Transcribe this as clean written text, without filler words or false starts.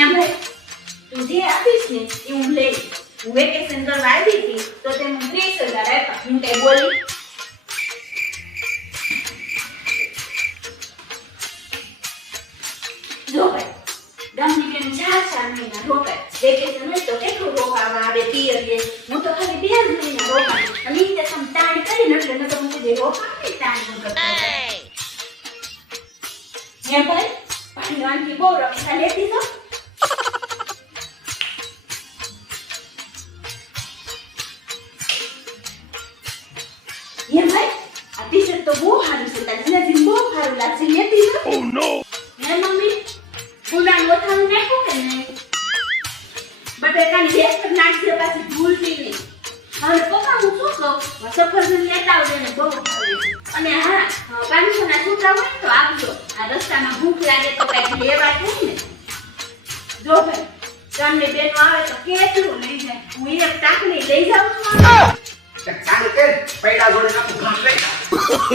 એમ ભાઈ તું જે આપીશ ને એ હું લઈ હું વેકેશન કરવા આવી હતી તો તે મને 30,000 આપ્યા હું કઈ બોલી જો ભાઈ ગામની બેન 4 મહિના રોકાય વેકેશન હોય તો કેટલું રોકાવા આવે પિયરીએ હું તો ખાલી 2 મહિના રોકાણી અને ઈ તે તમે તાણ કરીને એટલે ન તો હું કીધું રોકાવાની તાણ ન કરતો હે ભાઈ પાણી વાંચી બહુ રક્ષા લેતી તો ये भाई આ ટી-શર્ટ તો બહુ સારું છે તને બહુ સારું લાગશે લેતી તો ઓ નો હે મમ્મી ગુલાન ઓથાનું નાખો કે નહીં બટેકાની બેગ પર નાખજે પાછી ભૂલતી નહીં હવે પપ્પા હું શું કહું સફરજન લેતા આવજે ને બહુ ભાવે અને હા 500 ના છૂટા હોય તો આપજો આ રસ્તામાં ભૂખ લાગે તો કઈ લેવા થાય ને જો ભાઈ તમને બેનો આવે તો કેટલું લઈ જાય હું એક ટાકલી લઈ જાઉં છું ચાલે કે પૈડા જોડે નાખું ઘાસ લઈ no.